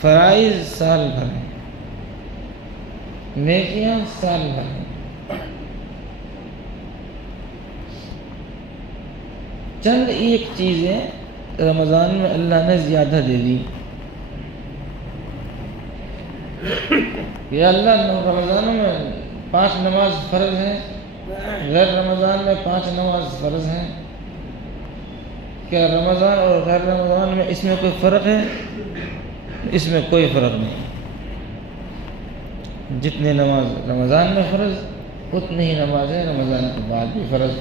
فرائض سال بھر ہیں، نیکیاں سال بھر ہیں۔ چند ایک چیزیں رمضان میں اللہ نے زیادہ دے دی کہ اللہ رمضان میں 5 نماز فرض ہیں، غیر رمضان میں 5 نماز فرض ہیں۔ کیا رمضان اور غیر رمضان میں اس میں کوئی فرق ہے؟ اس میں کوئی فرق نہیں۔ جتنے نماز رمضان میں فرض، اتنی ہی نمازیں رمضان کے بعد بھی فرض۔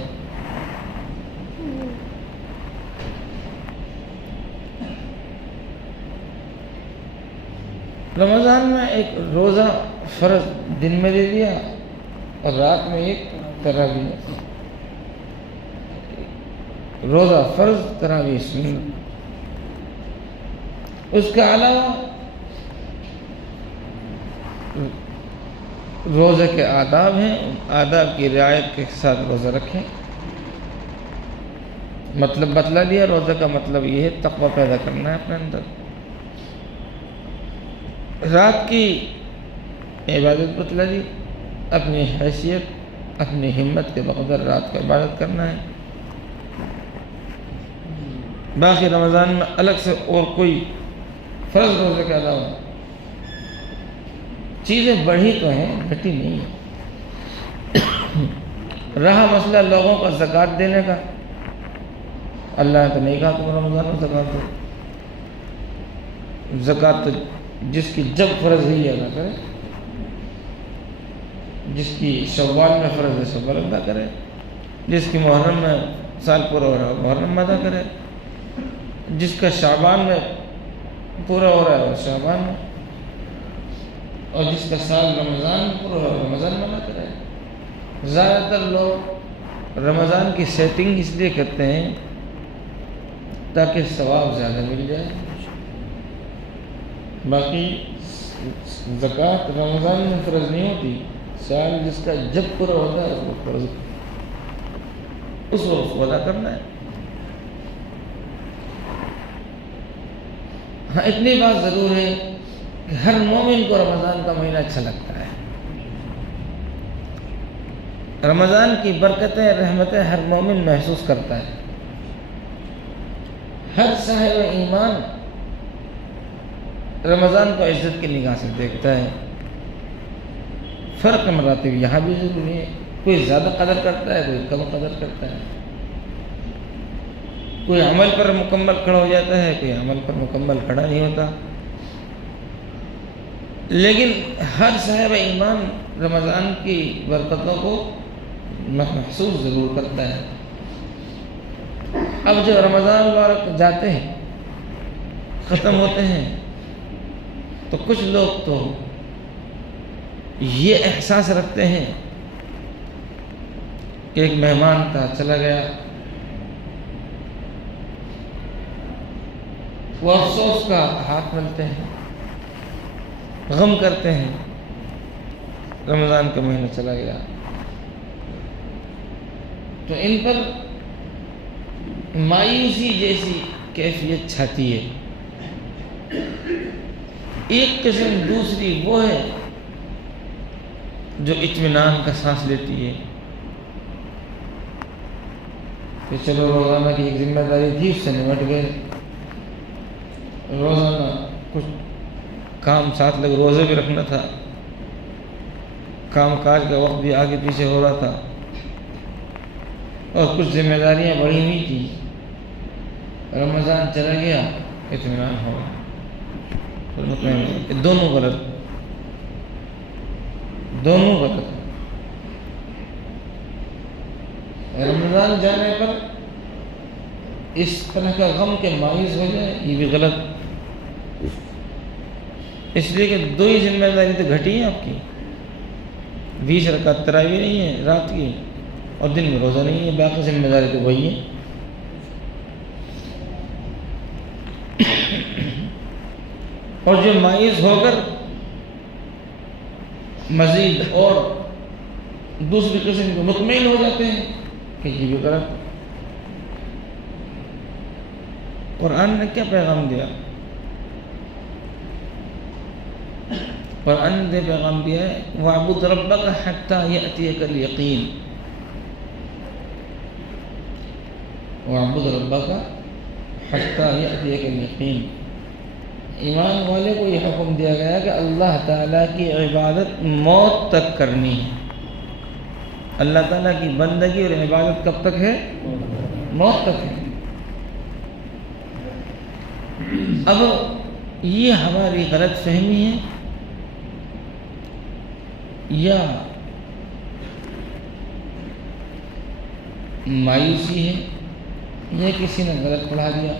رمضان میں ایک روزہ فرض دن میں دے دیا اور رات میں ایک تراویح، روزہ فرض تراویح سنت۔ اس کے علاوہ روزے کے آداب ہیں، ان آداب کی رعایت کے ساتھ روزہ رکھیں۔ مطلب بتلا دیا، روزے کا مطلب یہ ہے تقوی پیدا کرنا ہے اپنے اندر۔ رات کی عبادت بتلا دی، اپنی حیثیت اپنی ہمت کے بقدر رات کا عبادت کرنا ہے۔ باقی رمضان میں الگ سے اور کوئی فرض روزے کے علاوہ چیزیں بڑھی تو ہیں، گھٹی نہیں ہیں۔ رہا مسئلہ لوگوں کا زکوٰۃ دینے کا، اللہ نے تو نہیں کہا تم رمضان میں زکوٰۃ دو۔ زکوٰۃ تو جس کی جب فرض ہوئی ادا کرے، جس کی شوال میں فرض ہے شوال ادا کرے، جس کی محرم میں سال پورا ہو رہا ہے محرم میں ادا کرے، جس کا شعبان میں پورا ہو رہا ہے شعبان میں، اور جس کا سال رمضان میں پورا ہو رہا ہے رمضان میں ادا کرے۔ زیادہ تر لوگ رمضان کی سیٹنگ اس لیے کرتے ہیں تاکہ ثواب زیادہ مل جائے۔ باقی زکوٰۃ رمضان میں فرض نہیں ہوتی، سال جس کا جب پورا ہوتا ہے اس کو فرض، اس وقت کو ادا کرنا ہے۔ ہاں اتنی بات ضرور ہے کہ ہر مومن کو رمضان کا مہینہ اچھا لگتا ہے۔ رمضان کی برکتیں رحمتیں ہر مومن محسوس کرتا ہے۔ ہر صاحب ایمان رمضان کو عزت کی نگاہ سے دیکھتا ہے۔ فرق مراتب یہاں بھی ضروری ہے، کوئی زیادہ قدر کرتا ہے، کوئی کم قدر کرتا ہے، کوئی عمل پر مکمل کھڑا ہو جاتا ہے، کوئی عمل پر مکمل کھڑا نہیں ہوتا۔ لیکن ہر صاحب ایمان رمضان کی برکتوں کو محسوس ضرور کرتا ہے۔ اب جب رمضان مبارک جاتے ہیں، ختم ہوتے ہیں، تو کچھ لوگ تو یہ احساس رکھتے ہیں کہ ایک مہمان تھا چلا گیا، وہ افسوس کا ہاتھ ملتے ہیں، غم کرتے ہیں، رمضان کا مہینہ چلا گیا۔ تو ان پر مایوسی جیسی کیفیت چھاتی ہے۔ ایک قسم دوسری وہ ہے جو اطمینان کا سانس لیتی ہے کہ چلو روزانہ کی ایک ذمہ داری تھی، اس سے نمٹ گئے۔ روزانہ کچھ کام ساتھ لگ روزے بھی رکھنا تھا، کام کاج کا وقت بھی آگے پیچھے ہو رہا تھا، اور کچھ ذمہ داریاں بڑھی ہوئی تھی۔ رمضان چلا گیا، اطمینان ہو گیا۔ دونوں غلط، دونوں غلط۔ رمضان جانے پر اس طرح کا غم کے مایوس ہو جائے، یہ بھی غلط۔ اس لیے کہ دو ہی ذمہ داری تو گھٹی ہیں آپ کی، 20 رکعت تراویح نہیں ہے رات کی، اور دن میں روزہ نہیں ہے، باقی ذمہ داری تو وہی ہے۔ اور جو مایوس ہو کر مزید اور دوسری قسم کے مطمئن ہو جاتے ہیں کہ یہ بھی غلط۔ قرآن نے کیا پیغام دیا؟ قرآن نے پیغام دیا ہے وَاعْبُدْ رَبَّكَ حَتَّى يَأْتِيَكَ الْيَقِينُ، وَاعْبُدْ رَبَّكَ حَتَّى يَأْتِيَكَ الْيَقِينُ۔ ایمان والے کو یہ حکم دیا گیا کہ اللہ تعالیٰ کی عبادت موت تک کرنی ہے۔ اللہ تعالیٰ کی بندگی اور عبادت کب تک ہے؟ موت تک ہے۔ اب یہ ہماری غلط فہمی ہے یا مایوسی ہے یا کسی نے غلط پڑھا دیا،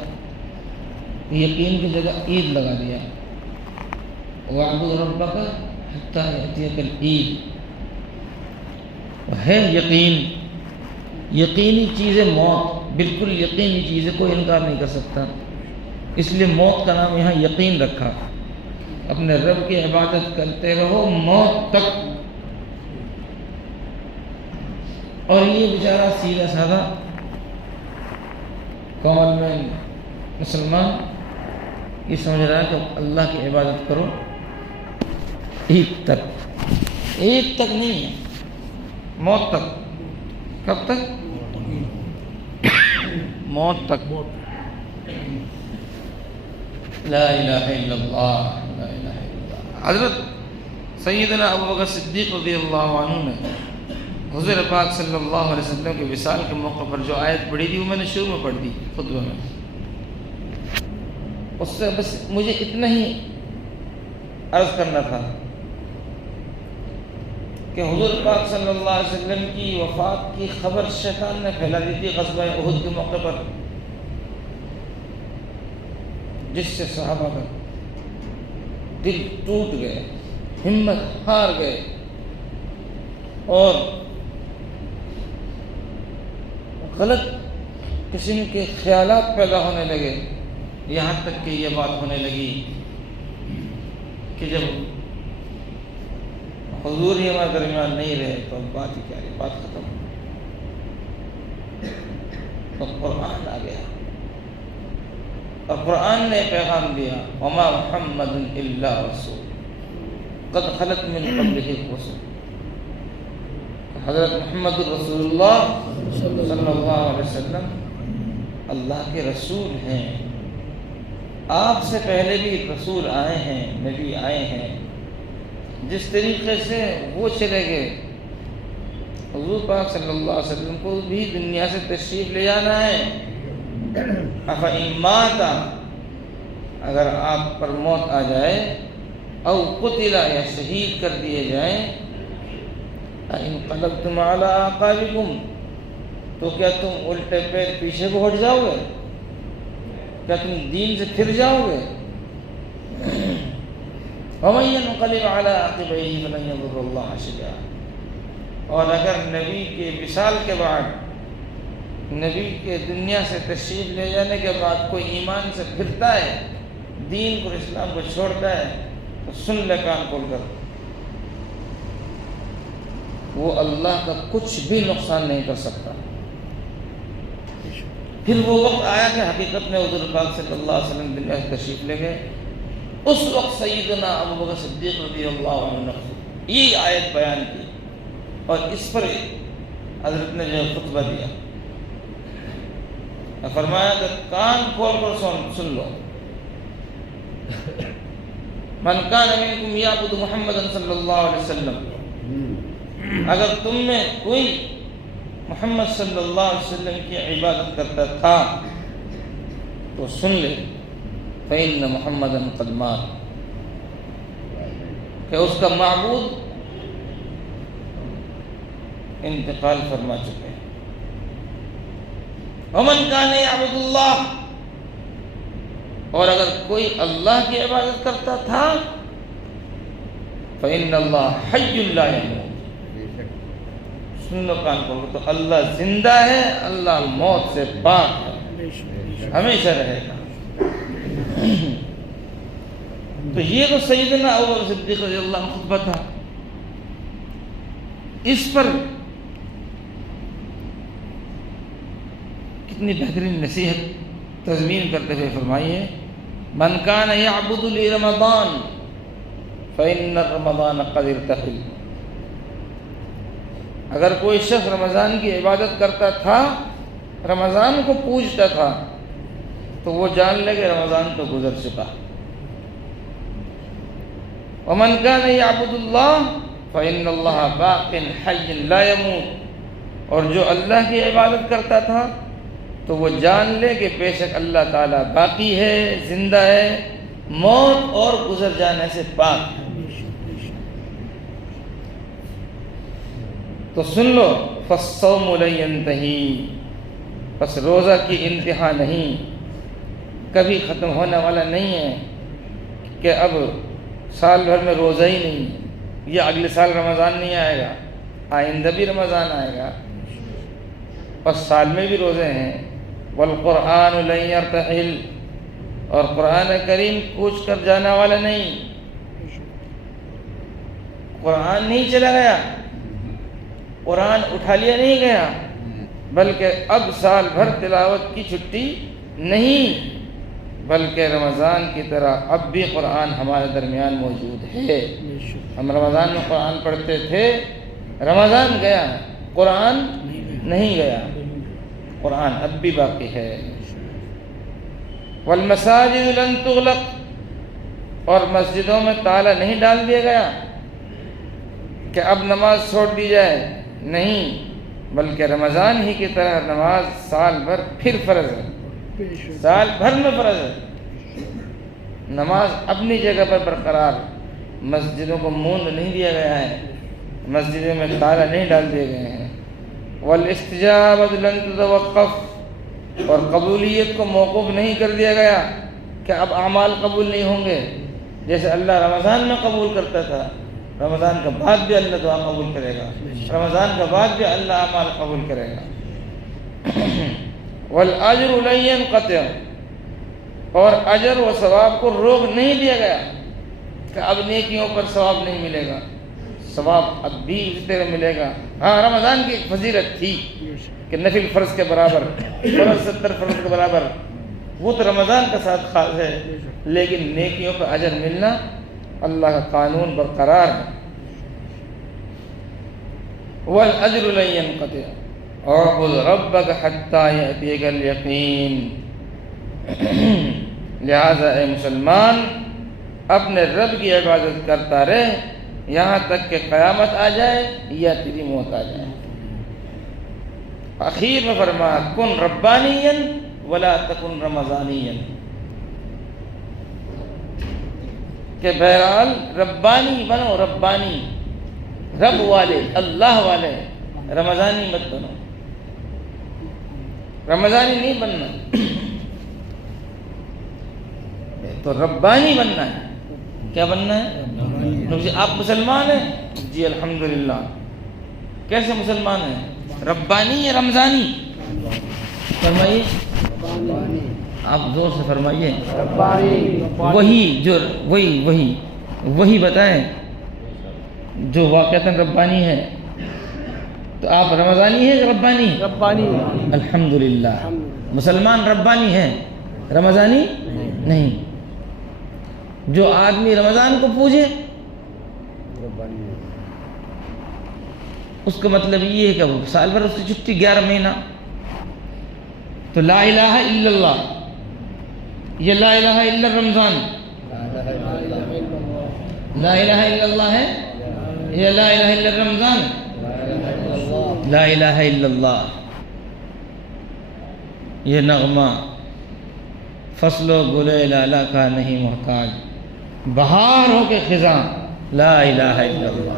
یقین کی جگہ عید لگا دیا۔ وَاعْبُدْ رَبَّكَ حَتَّى يَأْتِيَكَ الْعِيدُ، ہے یقین، یقینی چیز ہے موت، بالکل یقینی چیز ہے، کوئی انکار نہیں کر سکتا، اس لیے موت کا نام یہاں یقین رکھا۔ اپنے رب کی عبادت کرتے رہو موت تک۔ اور یہ بیچارہ سیدھا سادہ کامن مین مسلمان یہ سمجھ رہا ہے کہ اللہ کی عبادت کرو عید تک، عید تک نہیں ہے، موت تک۔ کب تک؟ موت تک۔ لا الہ الا اللہ، لا الہ الا اللہ۔ حضرت سیدنا ابوبکر صدیق رضی اللہ عنہ نے حضور پاک صلی اللہ علیہ وسلم کے وصال کے موقع پر جو آیت پڑھی تھی وہ میں نے شروع میں پڑھ دی خطبہ میں۔ اس سے بس مجھے اتنا ہی عرض کرنا تھا کہ حضور پاک صلی اللہ علیہ وسلم کی وفات کی خبر شیطان نے پھیلا دی تھی غزوہ احد کے موقع پر، جس سے صحابہ کا دل ٹوٹ گئے، ہمت ہار گئے اور غلط قسم کے خیالات پیدا ہونے لگے، یہاں تک کہ یہ بات ہونے لگی کہ جب حضور ہی ہمارے درمیان نہیں رہے تو اب بات ہی کیا رہی، بات ختم۔ تو قرآن آ گیا اور قرآن نے پیغام دیا وما محمد الا رسول قد خلت من قبلہ الرسل، حضرت محمد رسول اللہ صلی اللہ علیہ وسلم اللہ کے رسول ہیں، آپ سے پہلے بھی رسول آئے ہیں، نبی آئے ہیں، جس طریقے سے وہ چلے گئے حضور پاک صلی اللہ علیہ وسلم کو بھی دنیا سے تشریف لے جانا ہے۔ افإن اگر آپ پر موت آ جائے او قتل یا شہید کر دیے جائیں، انقلبتم علی اعقابکم تو کیا تم الٹے پیر پیچھے کو ہٹ جاؤ گے؟ کیا تم دین سے پھر جاؤ گے؟ وَمَن يَنْقَلِبْ عَلَىٰ عَقِبَيْهِ فَلَن يَضُرَّ اللَّهَ شَيْئًا، اور اگر نبی کے وصال کے بعد، نبی کے دنیا سے تشریف لے جانے کے بعد کوئی ایمان سے پھرتا ہے، دین کو اسلام کو چھوڑتا ہے، تو سن لے کان کھول کر، وہ اللہ کا کچھ بھی نقصان نہیں کر سکتا۔ پھر وہ وقت آیا کہ حقیقت میں حضور پاک صلی اللہ علیہ وسلم دنیا سے تشریف لے گئے، اس وقت سیدنا ابوبکر صدیق رضی اللہ عنہ نے یہ آیت بیان کی اور اس پر حضرت نے جو خطبہ دیا، فرمایا کہ کان کھول کر سن لو، من کان منکم یعبد محمد صلی اللہ علیہ وسلم، اگر تم میں کوئی محمد صلی اللہ علیہ وسلم کی عبادت کرتا تھا تو سن لے، فإن محمدًا قد مات، کہ اس کا معبود انتقال فرما چکے۔ ومن کان یعبد اللہ، اور اگر کوئی اللہ کی عبادت کرتا تھا فإن اللہ حی لا یموت، سن لو کان کھول تو اللہ زندہ ہے، اللہ موت سے پاک ہے، ہمیشہ رہے گا۔ تو یہ تو سیدنا ابوبکر صدیق رضی اللہ عنہ خطبہ تھا، اس پر کتنی بہترین نصیحت تضمین کرتے ہوئے فرمائی ہے من کان یعبد لرمضان فإن رمضان قد ارتحل. اگر کوئی شخص رمضان کی عبادت کرتا تھا، رمضان کو پوجتا تھا، تو وہ جان لے کہ رمضان تو گزر چکا. ومن كان يعبد الله فإن الله باق حي لا يموت. اور جو اللہ کی عبادت کرتا تھا تو وہ جان لے کہ بے شک اللہ تعالیٰ باقی ہے، زندہ ہے، موت اور گزر جانے سے پاک ہے. تو سن لو، فالصوم لن ينتهي، بس روزہ کی انتہا نہیں، کبھی ختم ہونے والا نہیں ہے کہ اب سال بھر میں روزہ ہی نہیں، یا اگلے سال رمضان نہیں آئے گا، آئندہ بھی رمضان آئے گا، اور سال میں بھی روزے ہیں. والقرآن لن يرتحل، اور قرآن کریم کوچ کر جانے والا نہیں. قرآن نہیں چلا گیا، قرآن اٹھا لیا نہیں گیا، بلکہ اب سال بھر تلاوت کی چھٹی نہیں، بلکہ رمضان کی طرح اب بھی قرآن ہمارے درمیان موجود ہے. ہم رمضان میں قرآن پڑھتے تھے، رمضان گیا، قرآن نہیں گیا، قرآن اب بھی باقی ہے. والمساجد لن تغلق، اور مسجدوں میں تالا نہیں ڈال دیا گیا کہ اب نماز چھوڑ دی جائے، نہیں، بلکہ رمضان ہی کی طرح نماز سال بھر پھر فرض ہے، سال بھر میں فرض ہے. نماز اپنی جگہ پر برقرار، مسجدوں کو موند نہیں دیا گیا ہے، مسجدوں میں تالا نہیں ڈال دیے گئے ہیں. والاستجابۃ لن تتوقف، اور قبولیت کو موقوف نہیں کر دیا گیا کہ اب اعمال قبول نہیں ہوں گے. جیسے اللہ رمضان میں قبول کرتا تھا، رمضان کے بعد بھی اللہ دعا قبول کرے گا، رمضان کے بعد بھی اللہ اعمال قبول کرے گا. والاجر لن ينقطع، اور اجر و ثواب کو روک نہیں دیا گیا کہ اب نیکیوں پر ثواب نہیں ملے گا، ثواب اب بھی اس طرح ملے گا. ہاں، رمضان کی ایک فضیلت تھی کہ نفل فرض کے برابر، فرض 70 فرض کے برابر، وہ تو رمضان کا ساتھ خاص ہے، لیکن نیکیوں کا اجر ملنا اللہ کا قانون برقرار ہے. والاجر لن ينقطع اعبد ربك حتى يأتيك اليقين. لہذا اے مسلمان، اپنے رب کی عبادت کرتا رہ یہاں تک کہ قیامت آ جائے یا تیری موت آ جائے. اخیر میں فرمایا کن ربانیا ولا تکن رمضانیا، کہ بہرحال ربانی بنو، ربانی، رب والے، اللہ والے، رمضانی مت بنو. رمضانی نہیں بننا، تو ربانی بننا ہے. کیا بننا ہے؟ جی آپ مسلمان ہیں؟ جی الحمدللہ. کیسے مسلمان ہیں؟ ربانی یا رمضانی؟ فرمائیے، آپ زور سے فرمائیے. وہی بتائیں جو واقعتاً ربانی ہے. تو آپ رمضانی ہیں یا ربانی؟ ربانی. الحمدللہ، مسلمان ربانی ہیں، رمضانی نہیں. جو آدمی رمضان کو پوجے اس کا مطلب یہ ہے کہ وہ سال بھر اس کی چھٹی 11 مہینہ. تو لا الہ الا اللہ، یہ لا الہ الا رمضان، لا الہ الا اللہ ہے، یہ لا الہ الا رمضان، لا الہ الا اللہ. یہ نغمہ فصل و گلے لالا کا نہیں محتاج، بہار ہو کے خزاں، لا الہ الا اللہ.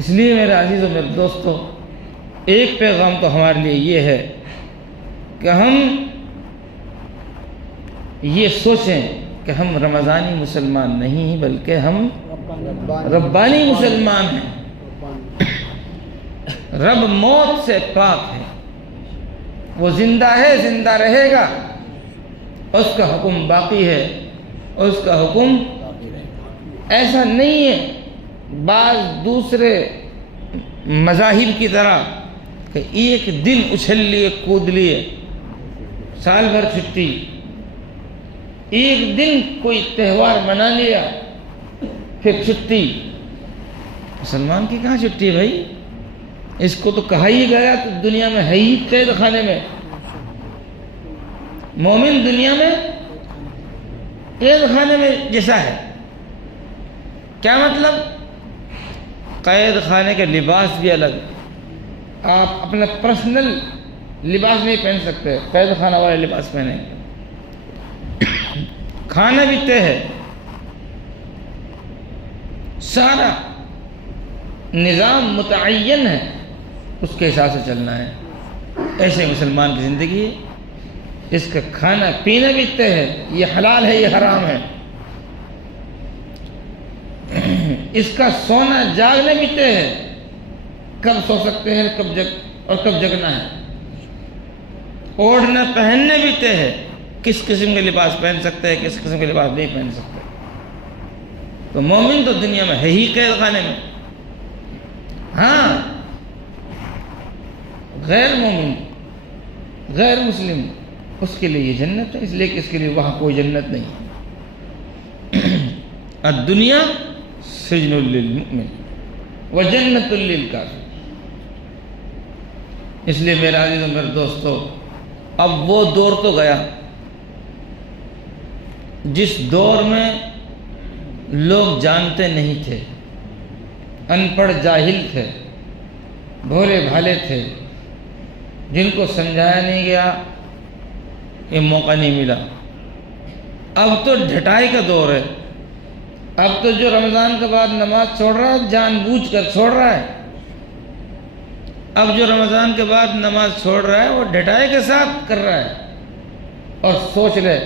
اس لیے میرے عزیز و میرے دوستو، ایک پیغام تو ہمارے لیے یہ ہے کہ ہم یہ سوچیں کہ ہم رمضانی مسلمان نہیں ہیں، بلکہ ہم ربانی مسلمان ہیں. رب موت سے پاک ہے، وہ زندہ ہے، زندہ رہے گا، اس کا حکم باقی ہے، اور اس کا حکم ایسا نہیں ہے بعض دوسرے مذاہب کی طرح کہ ایک دن اچھل لیے، کود لیے، سال بھر چھٹی. ایک دن کوئی تہوار منا لیا پھر چھٹی. مسلمان کی کہاں چھٹی ہے بھائی؟ اس کو تو کہا ہی گیا تو دنیا میں ہے ہی قید خانے میں. مومن دنیا میں قید خانے میں جیسا ہے. کیا مطلب؟ قید خانے کے لباس بھی الگ. آپ اپنا پرسنل لباس نہیں پہن سکتے، قید خانہ والے لباس پہنیں. کھانا بھی طے ہے، سارا نظام متعین ہے، اس کے حساب سے چلنا ہے. ایسے مسلمان کی زندگی ہے. اس کا کھانا پینا بھی طے ہے، یہ حلال ہے یہ حرام ہے. اس کا سونا جاگنا بھی طے ہے، کب سو سکتے ہیں اور کب جگنا ہے. اوڑھنا پہننے بھی طے ہے، کس قسم کے لباس پہن سکتے ہیں، کس قسم کے لباس نہیں پہن سکتے. تو مومن تو دنیا میں ہے ہی قید خانے میں. ہاں غیر مومن، غیر مسلم، اس کے لیے یہ جنت ہے، اس لیے کہ اس کے لیے وہاں کوئی جنت نہیں. الدنیا سجن للمؤمن وجنت للکافر. اس لیے میرے عزیز و میرے دوستو، اب وہ دور تو گیا جس دور میں لوگ جانتے نہیں تھے، ان پڑھ جاہل تھے، بھولے بھالے تھے، جن کو سمجھایا نہیں گیا، یہ موقع نہیں ملا. اب تو ڈھٹائی کا دور ہے. اب تو جو رمضان کے بعد نماز چھوڑ رہا ہے جان بوجھ کر چھوڑ رہا ہے. اب جو رمضان کے بعد نماز چھوڑ رہا ہے وہ ڈھٹائی کے ساتھ کر رہا ہے. اور سوچ لے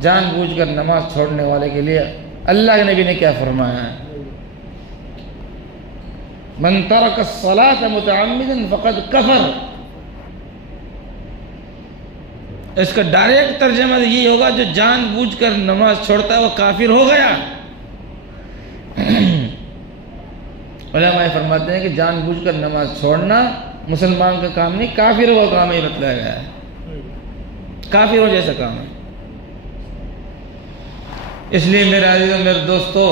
جان بوجھ کر نماز چھوڑنے والے کے لیے اللہ کے نبی نے کیا فرمایا ہے؟ من ترک الصلاۃ متعمدا فقد کفر. اس کا ڈائریکٹ ترجمہ یہ ہوگا جو جان بوجھ کر نماز چھوڑتا ہے وہ کافر ہو گیا. علماء فرماتے ہیں کہ جان بوجھ کر نماز چھوڑنا مسلمان کا کام نہیں، کافر کا کام ہی بتلایا گیا ہے. کافر ہو جیسا کام ہے. اس لیے میرے عزیزوں میرے دوستو،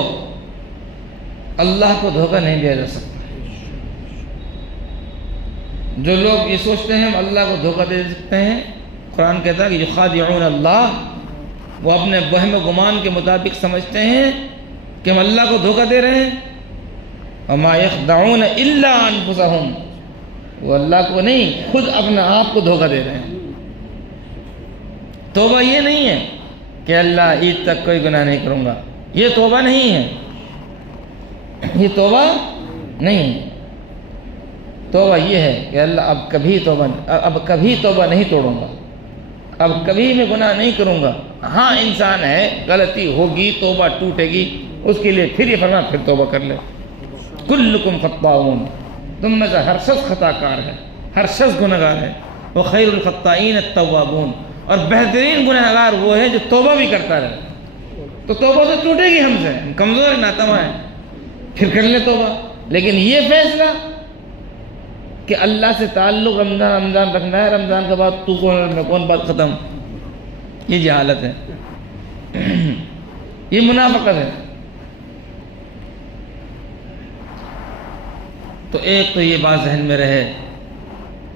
اللہ کو دھوکہ نہیں دیا جا سکتا. جو لوگ یہ سوچتے ہیں ہم اللہ کو دھوکہ دے سکتے ہیں، قرآن کہتا ہے کہ یخادعون اللہ، وہ اپنے وہم و گمان کے مطابق سمجھتے ہیں کہ ہم اللہ کو دھوکہ دے رہے ہیں. وما یخدعون الا انفسہم، وہ اللہ کو نہیں خود اپنے آپ کو دھوکہ دے رہے ہیں. توبہ یہ نہیں ہے کہ اللہ عید تک کوئی گناہ نہیں کروں گا، یہ توبہ نہیں ہے. یہ توبہ نہیں ہے. توبہ یہ ہے کہ اللہ اب کبھی توبہ نہیں توڑوں گا، اب کبھی میں گناہ نہیں کروں گا. ہاں انسان ہے، غلطی ہوگی، توبہ ٹوٹے گی، اس کے لیے پھر یہ فرمایا پھر توبہ کر لے. کلکم خطاؤن، تم میں سے ہر شخص خطا کار ہے، ہر شخص گناہ گار ہے. وخیر الخطائین التوابون، اور بہترین گناہ گار وہ ہے جو توبہ بھی کرتا رہے. تو توبہ تو ٹوٹے گی ہم سے، ہم کمزور ہیں، ناتواں ہیں، پھر کر لے توبہ. لیکن یہ فیصلہ کہ اللہ سے تعلق رمضان رکھنا ہے، رمضان کے بعد تو کون میں کون، بات ختم، یہ جہالت ہے، یہ منافقت ہے. تو ایک تو یہ بات ذہن میں رہے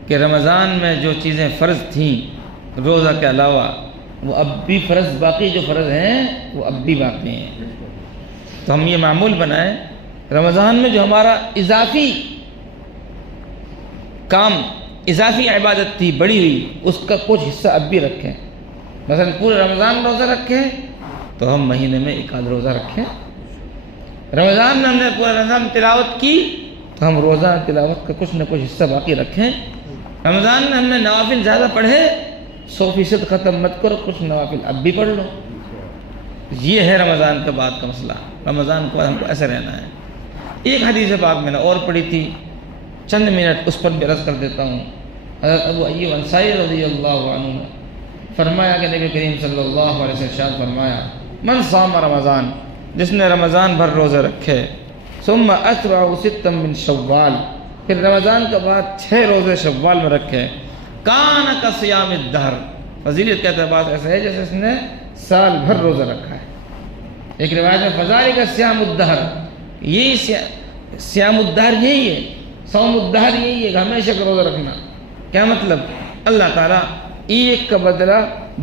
کہ رمضان میں جو چیزیں فرض تھیں روزہ کے علاوہ، وہ اب بھی فرض باقی، جو فرض ہیں وہ اب بھی باقی ہیں. تو ہم یہ معمول بنائیں رمضان میں جو ہمارا اضافی کام، اضافی عبادت تھی بڑی ہوئی، اس کا کچھ حصہ اب بھی رکھیں. مثلا پورے رمضان روزہ رکھیں تو ہم مہینے میں ایک آدھ روزہ رکھیں. رمضان میں ہم نے پورا رمضان تلاوت کی تو ہم روزہ تلاوت کا کچھ نہ کچھ حصہ باقی رکھیں. رمضان میں ہم نے نوافل زیادہ پڑھے، 100% ختم مت کرو، کچھ نوافل اب بھی پڑھ لو. یہ ہے رمضان کے بعد کا مسئلہ. رمضان کے بعد ہم کو ایسے رہنا ہے. ایک حدیث بات میں نے اور پڑھی تھی، چند منٹ اس پر بھی عرض کر دیتا ہوں. حضرت ابو ایوب انصاری رضی اللہ عنہ نے فرمایا کہ نبی کریم صلی اللہ علیہ وسلم ارشاد فرمایا، من صام رمضان، جس نے رمضان بھر روزے رکھے، ثم اتبعه ستا من شوال، پھر رمضان کے بعد 6 روزے شوال میں رکھے، کان کصیام الدہر، فضیلت کا اعتبار ایسا ہے جیسے اس نے سال بھر روزہ رکھا ہے۔ ایک روایت میں فضائل کا سیام الدہر، یہی سیام الدہر یہی ہے، صوم الدہر یہی ہے کہ ہمیشہ کا روزہ رکھنا۔ کیا مطلب؟ اللہ تعالیٰ ایک کا بدلہ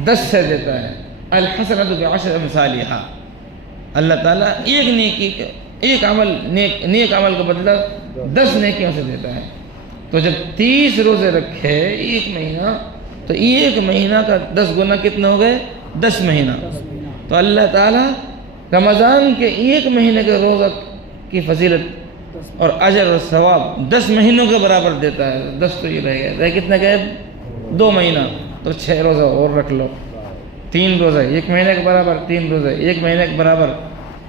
10 سے دیتا ہے، الحسنۃ بعشر امثالھا۔ اللہ تعالیٰ ایک نیکی ایک عمل نیک عمل کا بدلہ 10 نیکیوں سے دیتا ہے۔ تو جب 30 روزے رکھے ایک مہینہ، تو ایک مہینہ کا 10 گنا کتنا ہو گئے؟ 10 مہینہ۔ تو اللہ تعالیٰ رمضان کے ایک مہینے کے روزہ کی فضیلت اور اجر اور ثواب 10 مہینوں کے برابر دیتا ہے۔ 10 تو یہ رہ گئے، کتنے گئے؟ 2 مہینہ، تو 6 روزہ اور رکھ لو، 3 روزہ ایک مہینے کے برابر، 3 روزہ ایک مہینے کے برابر،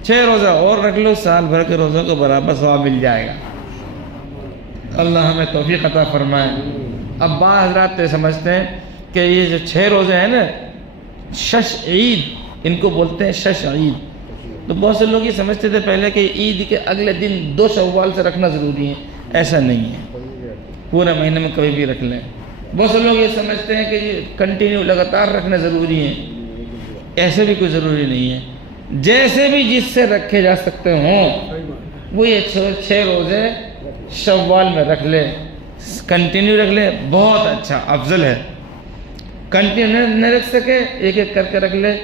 6 روزہ اور رکھ لو، سال بھر کے روزوں کے برابر ثواب مل جائے گا۔ اللہ ہمیں توفیق عطا فرمائے۔ اب بعض حضرات تو سمجھتے ہیں کہ یہ جو 6 روزے ہیں نا، شش عید ان کو بولتے ہیں، شش عید۔ تو بہت سے لوگ یہ سمجھتے تھے پہلے کہ عید کے اگلے دن 2 شوال سے رکھنا ضروری ہے، ایسا نہیں ہے، پورے مہینے میں کبھی بھی رکھ لیں۔ بہت سے لوگ یہ سمجھتے ہیں کہ یہ کنٹینیو لگاتار رکھنا ضروری ہے، ایسے بھی کوئی ضروری نہیں ہے، جیسے بھی جس سے رکھے جا سکتے ہوں وہ یہ 6 روزے شوال میں رکھ لے، کنٹینیو رکھ لے، بہت اچھا افضل ہے۔ کنٹینیو نہ رکھ سکے ایک ایک کر کے رکھ لے،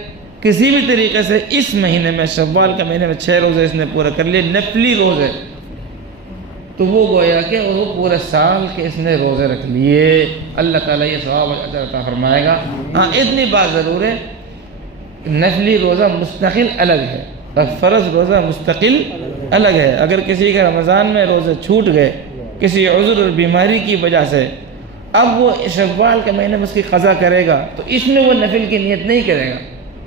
کسی بھی طریقے سے اس مہینے میں شوال کے مہینے میں 6 روزے اس نے پورے کر لیے، نفلی روزے، تو وہ گویا کہ وہ پورے سال کے اس نے روزے رکھ لیے، اللہ تعالیٰ یہ ثواب عطا فرمائے گا۔ ہاں اتنی بات ضرور ہے، نفلی روزہ مستقل الگ ہے اور فرض روزہ مستقل الگ ہے۔ اگر کسی کے رمضان میں روزے چھوٹ گئے کسی عذر اور بیماری کی وجہ سے، اب وہ شوال کے مہینے میں اس کی قضا کرے گا، تو اس میں وہ نفل کی نیت نہیں کرے گا،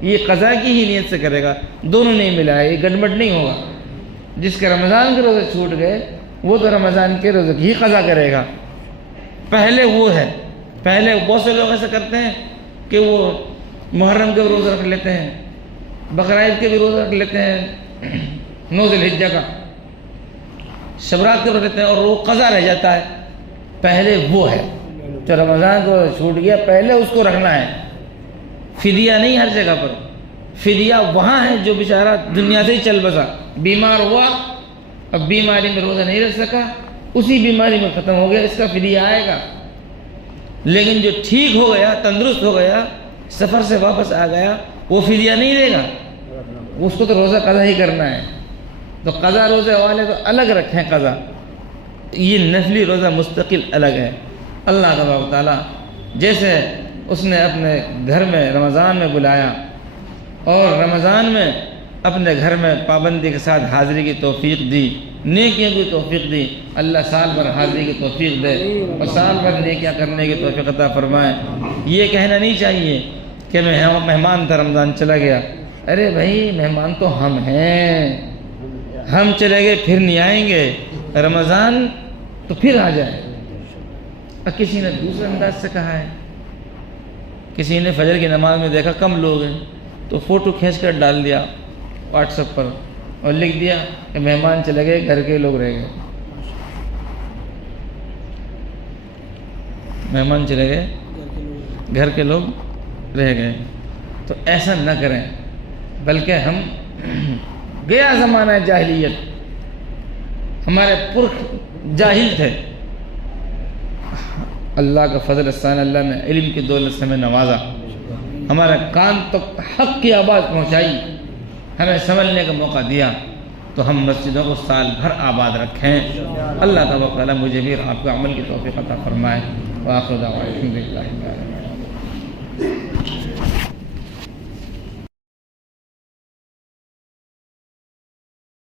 یہ قضا کی ہی نیت سے کرے گا، دونوں نہیں ملائے، یہ گڑبڑ نہیں ہوگا۔ جس کے رمضان کے روزے چھوٹ گئے وہ تو رمضان کے روزے کی ہی قضا کرے گا، پہلے وہ ہے۔ پہلے بہت سے لوگ ایسا کرتے ہیں کہ وہ محرم کے بھی روزہ رکھ لیتے ہیں، بقرعید کے بھی روزہ رکھ لیتے ہیں، 9 ذی الحجہ کا، شبرات کے روزہ رکھتے ہیں، اور وہ قضا رہ جاتا ہے۔ پہلے وہ ہے جو رمضان کو چھوٹ گیا، پہلے اس کو رکھنا ہے، فدیہ نہیں ہر جگہ پر۔ فدیہ وہاں ہے جو بیچارہ دنیا سے ہی چل بسا، بیمار ہوا، اب بیماری میں روزہ نہیں رکھ سکا، اسی بیماری میں ختم ہو گیا، اس کا فدیہ آئے گا۔ لیکن جو ٹھیک ہو گیا، تندرست ہو گیا، سفر سے واپس آ گیا، وہ فدیہ نہیں دے گا، اس کو تو روزہ قضا ہی کرنا ہے۔ تو قضا روزے والے تو الگ رکھیں قضا، یہ نفلی روزہ مستقل الگ ہے۔ اللہ تبارک تعالیٰ جیسے اس نے اپنے گھر میں رمضان میں بلایا اور رمضان میں اپنے گھر میں پابندی کے ساتھ حاضری کی توفیق دی، نیکیوں کی توفیق دی، اللہ سال بھر حاضری کی توفیق دے اور سال بھر نیکیاں کرنے کی توفیق عطا فرمائے۔ یہ کہنا نہیں چاہیے کہ میں مہمان تھا رمضان چلا گیا، ارے بھائی مہمان تو ہم ہیں، ہم چلے گئے پھر نہیں آئیں گے، رمضان تو پھر آ جائے۔ اور کسی نے دوسرے انداز سے کہا ہے، کسی نے فجر کی نماز میں دیکھا کم لوگ ہیں تو فوٹو کھینچ کر ڈال دیا واٹس ایپ پر اور لکھ دیا کہ مہمان چلے گئے گھر کے لوگ رہ گئے، مہمان چلے گئے گھر کے لوگ رہ گئے۔ تو ایسا نہ کریں، بلکہ ہم گیا زمانہ جاہلیت، ہمارے پرخ جاہل تھے، اللہ کا فضل احسان، اللہ نے علم کی دولت سے ہمیں نوازا، ہمارے کان تک حق کی آواز پہنچائی، ہمیں سمجھنے کا موقع دیا، تو ہم مسجدوں کو سال بھر آباد رکھیں۔ اللہ تبارک و تعالیٰ مجھے بھی آپ کو عمل کی توفیق عطا فرمائے۔ وآخر دعوانا الحمدللہ رب العالمین۔